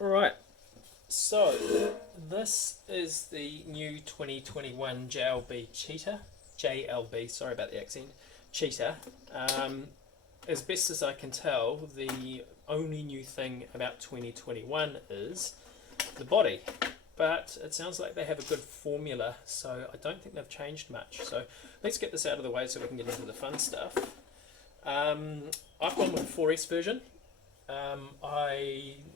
Alright, so this is the new 2021 JLB Cheetah. JLB, sorry about the accent. Cheetah. As best as I can tell, the only new thing about 2021 is the body. But it sounds like they have a good formula, so I don't think they've changed much. So let's get this out of the way so we can get into the fun stuff. I've gone with the 4S version. I'm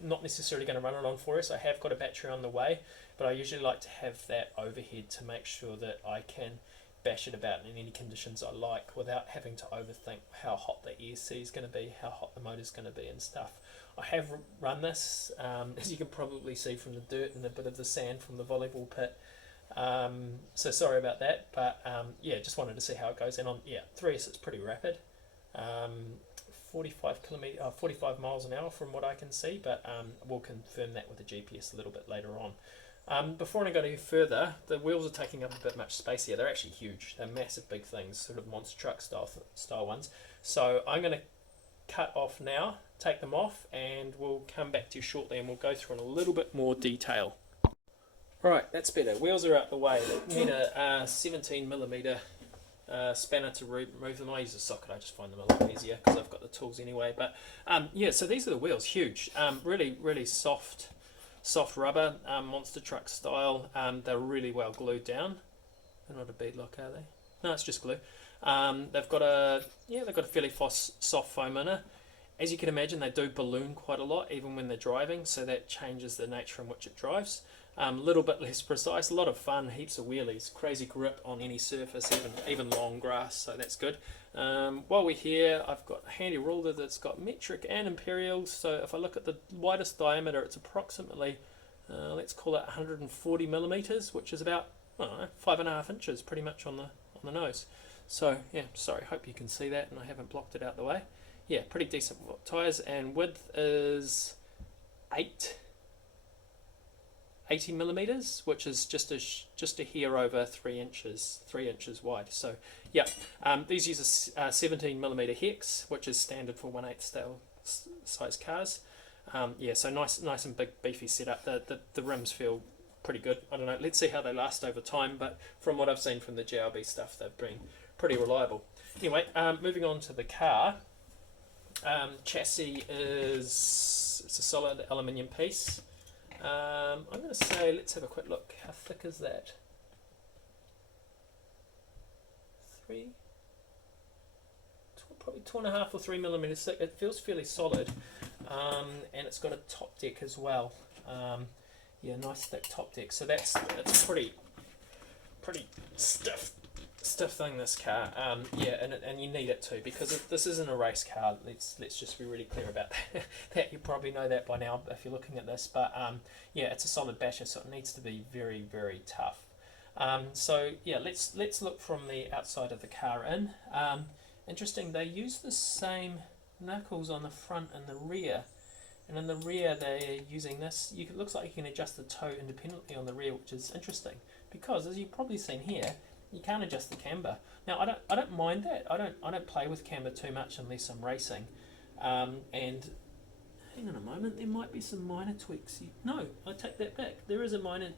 not necessarily going to run it on 4S. I have got a battery on the way, but I usually like to have that overhead to make sure that I can bash it about in any conditions I like without having to overthink how hot the ESC is going to be, how hot the motor is going to be and stuff. I have run this, as you can probably see from the dirt and a bit of the sand from the volleyball pit. So sorry about that, but yeah, just wanted to see how it goes. And on 3S it's pretty rapid. 45 miles an hour from what I can see, but we'll confirm that with the GPS a little bit later on. Before I go any further, the wheels are taking up a bit much space here. They're actually huge. They're massive big things, sort of monster truck style ones. So I'm going to cut off now, take them off, and we'll come back to you shortly and we'll go through in a little bit more detail. Right, that's better. Wheels are out the way. They need a 17mm spanner to remove them. I use a socket, I just find them a lot easier because I've got the tools anyway. But yeah, so these are the wheels, huge, really soft rubber, monster truck style. They're really well glued down. They're not a beadlock, are they? No, it's just glue. They've got a fairly soft foam inner. As you can imagine, they do balloon quite a lot even when they're driving, so that changes the nature in which it drives. A little bit less precise, a lot of fun, heaps of wheelies, crazy grip on any surface, even long grass, so that's good. While we're here, I've got a handy ruler that's got metric and imperials, so if I look at the widest diameter, it's approximately, let's call it 140 millimeters, which is about, I don't know, 5.5 inches pretty much on the nose. So yeah, sorry, hope you can see that and I haven't blocked it out the way. Yeah, pretty decent tyres, and width is 80 millimeters, which is just a hair over 3 inches wide. So yeah, these use a 17mm hex, which is standard for 1/8 style size cars. Yeah, so nice and big beefy setup. The rims feel pretty good. I don't know, let's see how they last over time, but from what I've seen from the JLB stuff, they've been pretty reliable. Anyway, moving on to the car. Chassis it's a solid aluminium piece. I'm going to say, let's have a quick look. How thick is that? Probably 2.5 or 3 millimeters thick. It feels fairly solid, and it's got a top deck as well. Yeah, nice thick top deck. So that's pretty stiff thing, this car. Yeah, and you need it too, because if this isn't a race car. Let's just be really clear about that. You probably know that by now if you're looking at this, but yeah, it's a solid basher, so it needs to be very, very tough. So yeah, let's look from the outside of the car in. Interesting, they use the same knuckles on the front and the rear, and in the rear they're using this. It looks like you can adjust the toe independently on the rear, which is interesting because, as you've probably seen here, you can't adjust the camber. Now I don't mind that. I don't play with camber too much unless I'm racing. And hang on a moment, there might be some minor tweaks. No, I take that back. There is a minor.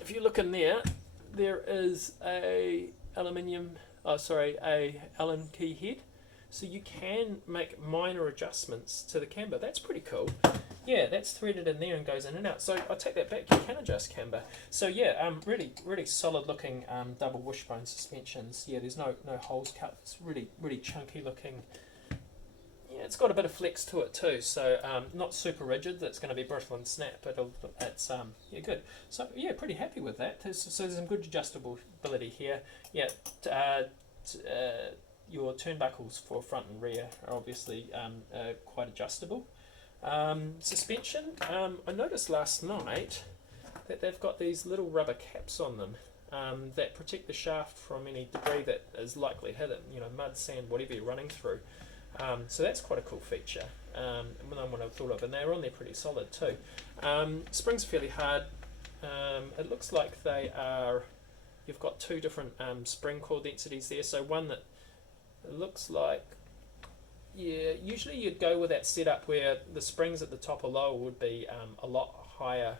If you look in there, there is a Allen key head, so you can make minor adjustments to the camber. That's pretty cool. Yeah, that's threaded in there and goes in and out. So I take that back, you can adjust camber. So yeah, really solid looking double wishbone suspensions. Yeah, there's no holes cut. It's really chunky looking. Yeah, it's got a bit of flex to it too. So not super rigid. That's going to be brittle and snap, but it's yeah, good. So yeah, pretty happy with that. So there's some good adjustability here. Yeah. Your turnbuckles for front and rear are obviously quite adjustable. Suspension, I noticed last night that they've got these little rubber caps on them that protect the shaft from any debris that is likely hit it, mud, sand, whatever you're running through. So that's quite a cool feature, and one I've thought of, and they're on there pretty solid too. Springs are fairly hard. It looks like you've got two different spring core densities there, so one that it looks like yeah, usually you'd go with that setup where the springs at the top or lower would be a lot higher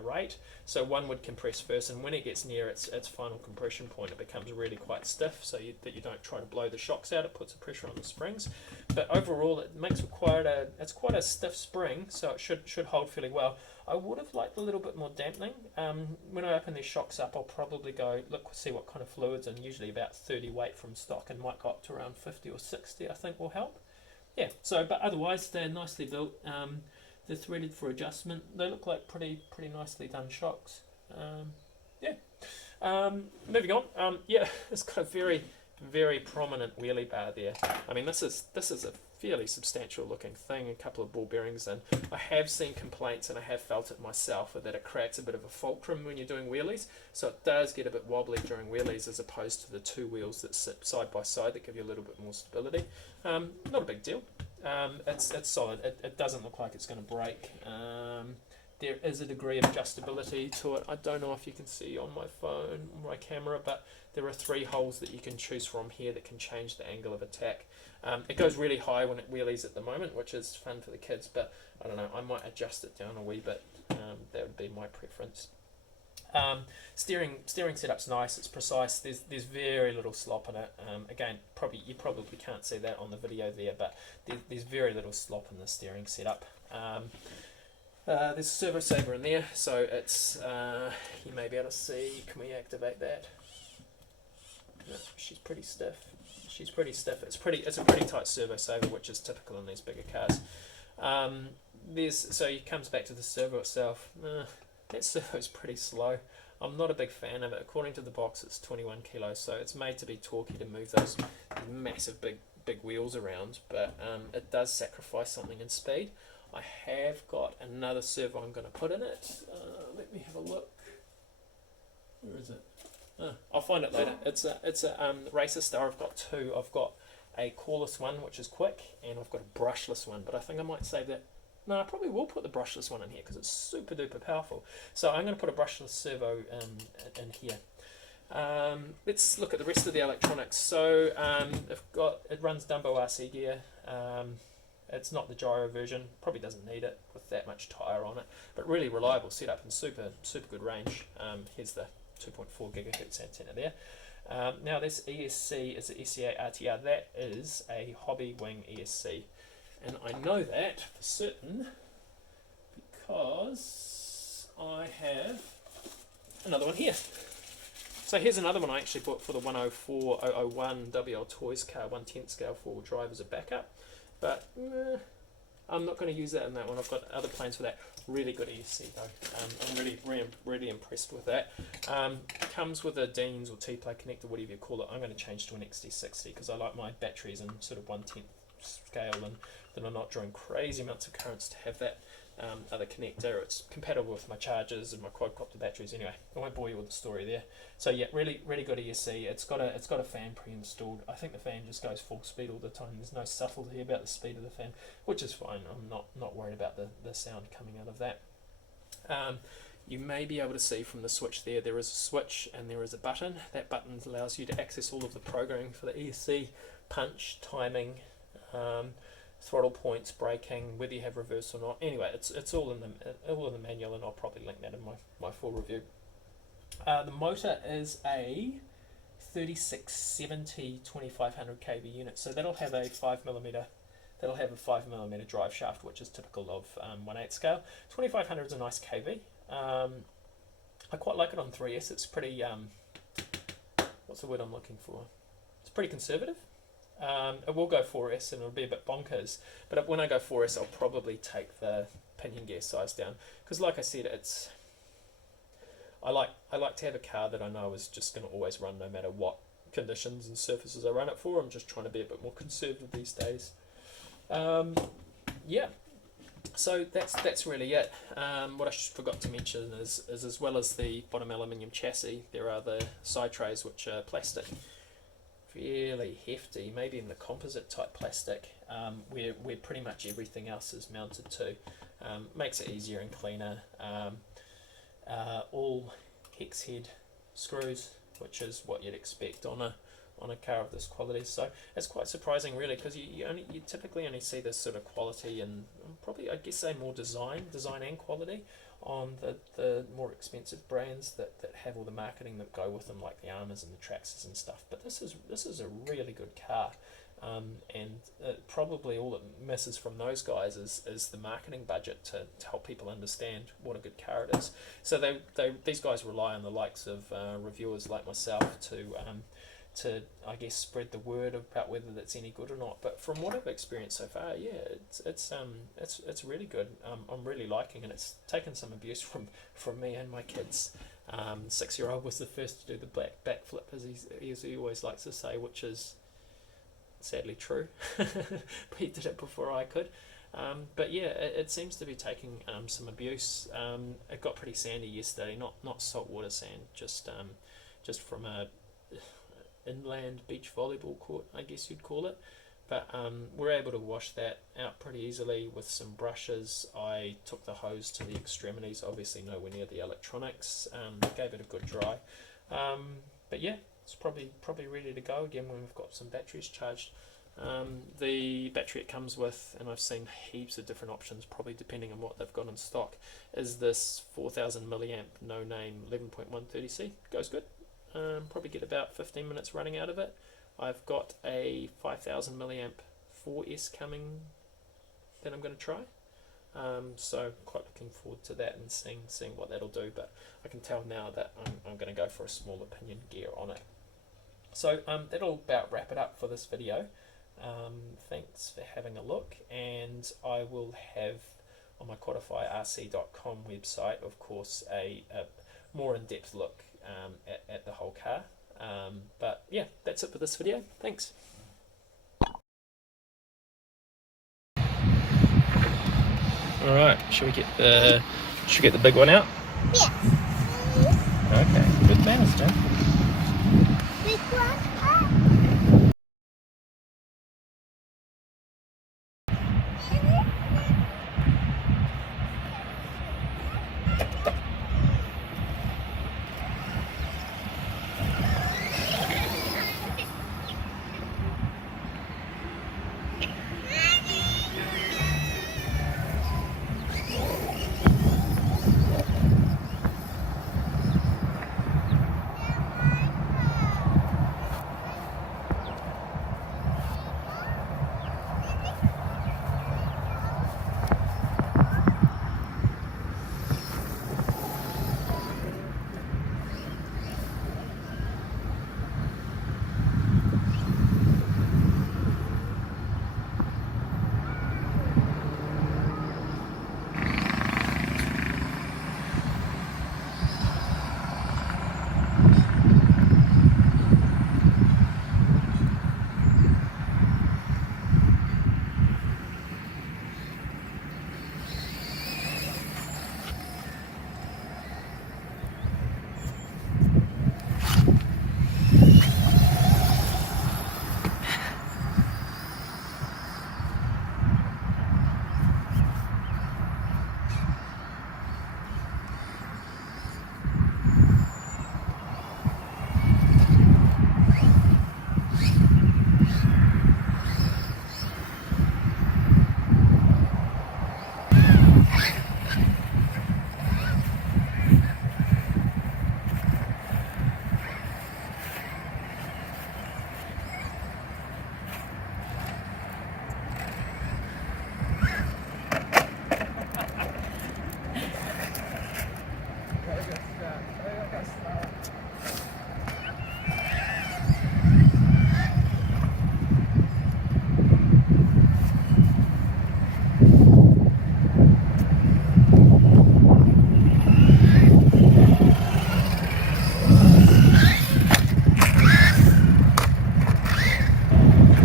rate. So one would compress first, and when it gets near its final compression point, it becomes really quite stiff. So that you don't try to blow the shocks out, it puts a pressure on the springs. But overall, it makes it quite a stiff spring, so it should hold fairly well. I would have liked a little bit more dampening. When I open these shocks up, I'll probably go see what kind of fluids, and usually about 30 weight from stock, and might go up to around 50 or 60. I think will help. Yeah. So, but otherwise they're nicely built. They're threaded for adjustment. They look like pretty nicely done shocks. Yeah. Moving on. Yeah, it's got a very prominent wheelie bar there. I mean, this is a fairly substantial looking thing, a couple of ball bearings, and I have seen complaints, and I have felt it myself, that it creates a bit of a fulcrum when you're doing wheelies, so it does get a bit wobbly during wheelies, as opposed to the two wheels that sit side by side that give you a little bit more stability. Not a big deal. It's solid. It doesn't look like it's going to break. There is a degree of adjustability to it. I don't know if you can see on my phone or my camera, but there are 3 holes that you can choose from here that can change the angle of attack. It goes really high when it wheelies at the moment, which is fun for the kids, but I don't know, I might adjust it down a wee bit. That would be my preference. Steering setup's nice, it's precise, there's very little slop in it. Again, you probably can't see that on the video there, but there's very little slop in the steering setup. There's a servo saver in there, so it's you may be able to see. Can we activate that? No, she's pretty stiff. It's a pretty tight servo saver, which is typical in these bigger cars. So it comes back to the servo itself. That servo's pretty slow. I'm not a big fan of it. According to the box, it's 21 kilos, so it's made to be torquey to move those massive big wheels around, but it does sacrifice something in speed. I have got another servo I'm going to put in it. Let me have a look. Where is it? I'll find it later. It's a Racer Star. I've got 2. I've got a coreless one, which is quick, and I've got a brushless one, but I think I might save that. No, I probably will put the brushless one in here because it's super duper powerful. So I'm going to put a brushless servo in here. Let's look at the rest of the electronics. So it runs Dumbo RC gear. It's not the gyro version, probably doesn't need it with that much tyre on it, but really reliable setup and super good range. Here's the 2.4 gigahertz antenna there. Now this ESC is the SCA RTR. That is a hobby wing ESC, and I know that for certain because I have another one here. So here's another one I actually bought for the 104001 WL Toys car, 1/10 scale 4-wheel drive as a backup, but I'm not going to use that in that one. I've got other plans for that. Really good ESC though. I'm really impressed with that. Comes with a Dean's or T-play connector, whatever you call it. I'm going to change to an XT60 because I like my batteries in sort of 1/10 scale, and then I'm not drawing crazy amounts of currents to have that other connector. It's compatible with my chargers and my quadcopter batteries. Anyway, I won't bore you with the story there. So yeah, really good ESC. It's got a fan pre-installed. I think the fan just goes full speed all the time. There's no subtlety about the speed of the fan, which is fine. I'm not worried about the sound coming out of that. You may be able to see from the switch there is a switch and there is a button. That button allows you to access all of the programming for the ESC, punch, timing, throttle points, braking, whether you have reverse or not. Anyway, it's all in the manual, and I'll probably link that in my full review. The motor is a 3670 2500 kV unit, so that'll have a 5mm drive shaft, which is typical of 1/8 scale. 2500 is a nice kV. I quite like it on 3S. It's pretty what's the word I'm looking for? It's pretty conservative. It will go 4S and it'll be a bit bonkers, but when I go 4S I'll probably take the pinion gear size down, because like I said, I like to have a car that I know is just going to always run no matter what conditions and surfaces I run it for. I'm just trying to be a bit more conservative these days. Yeah, so that's really it. What I forgot to mention is as well as the bottom aluminium chassis, there are the side trays, which are plastic. Fairly hefty, maybe in the composite type plastic, where pretty much everything else is mounted to. Makes it easier and cleaner. All hex head screws, which is what you'd expect on on a car of this quality. So it's quite surprising, really, because you typically only see this sort of quality and probably, I guess, say more design and quality on the more expensive brands that have all the marketing that go with them, like the Arrmas and the Traxxas and stuff. But this is a really good car. And probably all it misses from those guys is the marketing budget to help people understand what a good car it is. So these guys rely on the likes of reviewers like myself to I guess spread the word about whether that's any good or not. But from what I've experienced so far, yeah, it's really good. I'm really liking it. It's taken some abuse from me and my kids. 6-year-old was the first to do the black backflip, as he always likes to say, which is sadly true. But he did it before I could. But yeah, it seems to be taking some abuse. It got pretty sandy yesterday, not saltwater sand, just from a inland beach volleyball court, I guess you'd call it. But we're able to wash that out pretty easily with some brushes. I took the hose to the extremities, obviously nowhere near the electronics. Gave it a good dry. But yeah, it's probably ready to go again when we've got some batteries charged. The battery it comes with, and I've seen heaps of different options, probably depending on what they've got in stock, is this 4000 milliamp no name 11.130C. Goes good. Probably get about 15 minutes running out of it. I've got a 5000 milliamp 4S coming that I'm going to try. So quite looking forward to that and seeing what that'll do. But I can tell now that I'm going to go for a small opinion gear on it. So that'll about wrap it up for this video. Thanks for having a look, and I will have on my quantifyrc.com website, of course, a more in-depth look at the whole car. But yeah, that's it for this video. Thanks. All right, should we get the big one out? Yes. Okay, good manners, Jen. Big one.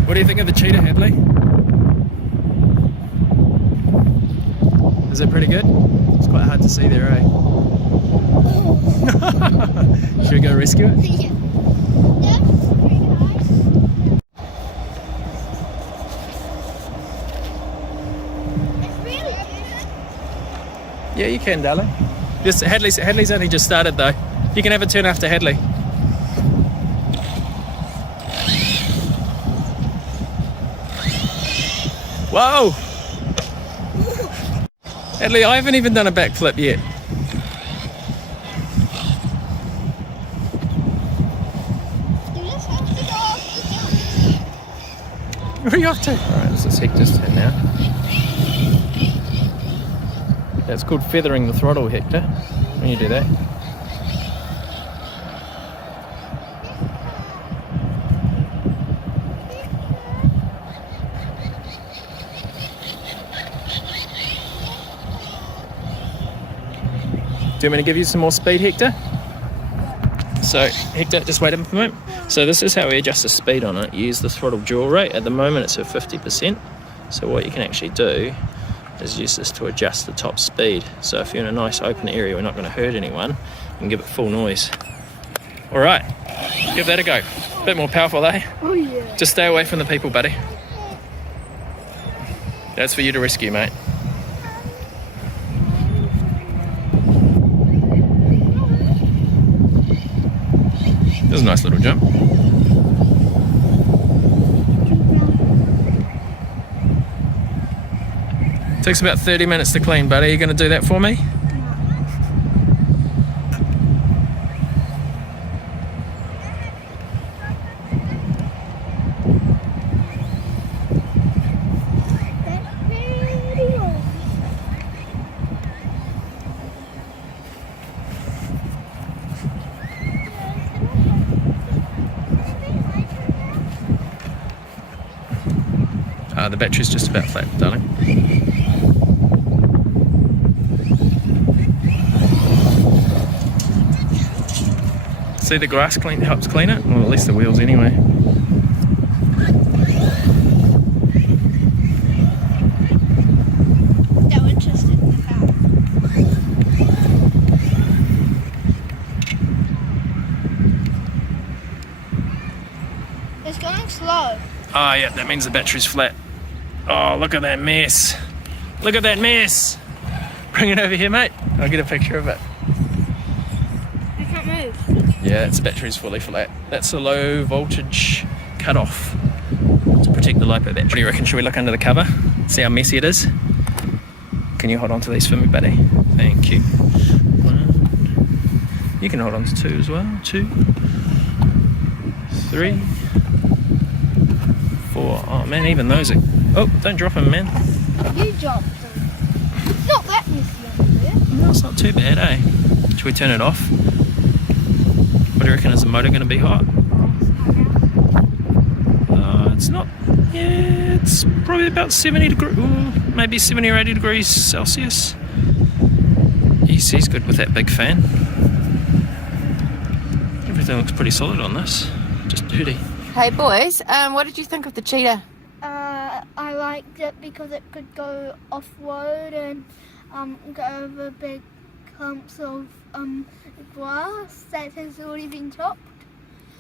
What do you think of the Cheetah, Hadley? Is it pretty good? It's quite hard to see there, eh? Should we go rescue it? Yeah. That's pretty high. It's really good. Yeah, you can, darling. Just Hadley's only just started though. You can have a turn after Hadley. Whoa! Hadley, I haven't even done a backflip yet. You just have to go off the jump. Where are you off to? Alright, this is Hector's turn now. That's called feathering the throttle, Hector, when you do that. Do you want me to give you some more speed, Hector? So, Hector, just wait a moment. So this is how we adjust the speed on it. You use the throttle dual rate. At the moment it's at 50%. So what you can actually do is use this to adjust the top speed. So if you're in a nice open area, we're not going to hurt anyone, you can give it full noise. Alright, give that a go. A bit more powerful, eh? Oh yeah. Just stay away from the people, buddy. That's for you to rescue, mate. There's a nice little jump. Takes about 30 minutes to clean, buddy. Are you going to do that for me? The battery's just about flat, darling. See the grass helps clean it? Well, at least the wheels anyway. That was just in the car. It's going slow. Oh yeah, that means the battery's flat. Oh, look at that mess. Look at that mess. Bring it over here, mate. I'll get a picture of it. I can't move. Yeah, its battery's fully flat. That's a low voltage cut-off to protect the LiPo battery. What do you reckon? Should we look under the cover? See how messy it is? Can you hold on to these for me, buddy? Thank you. One. You can hold on to two as well. 2, 3, 4. Oh man, even those are... Oh, don't drop them, man. You dropped them. Not that messy under there. No, it's not too bad, eh? Should we turn it off? What do you reckon? Is the motor going to be hot? It's not... Yeah, it's probably about 70 degrees, maybe 70 or 80 degrees Celsius. EC's good with that big fan. Everything looks pretty solid on this. Just dirty. Hey boys, what did you think of the Cheetah? I liked it because it could go off-road and go over big clumps of grass that has already been chopped.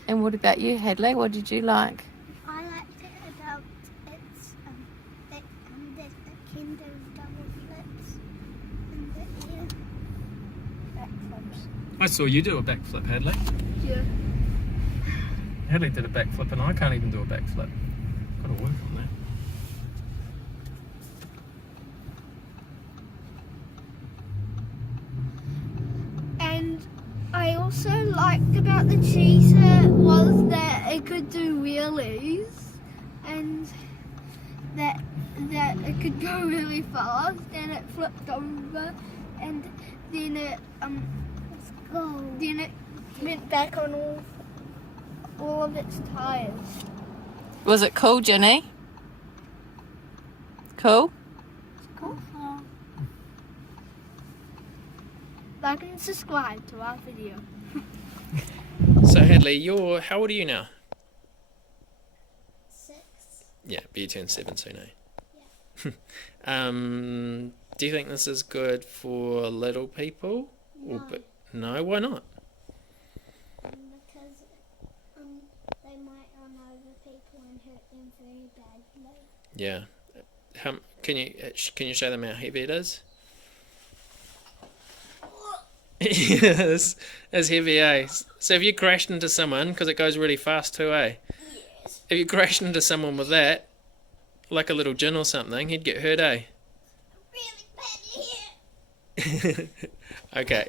And what about you, Hadley? What did you like? I liked it about its that there's a kind of double flips and the backflips. I saw you do a backflip, Hadley. Yeah. Hadley did a backflip and I can't even do a backflip. Got to work on that. And I also liked about the Cheetah was that it could do wheelies and that it could go really fast and it flipped over and then it went back on all of its tyres. Was it cool, Jenny? Cool? Cool. Like and subscribe to our video. So Hadley, how old are you now? 6. Yeah, but you turned 7 soon, eh? Yeah. Do you think this is good for little people? No. No, why not? Because they might run over people and hurt them very badly. Yeah. Can you show them how heavy it is? Yes, it's heavy, eh? So if you crashed into someone, because it goes really fast too, eh? Yes. If you crashed into someone with that, like a little gin or something, he'd get hurt, eh? Really bad here. Okay.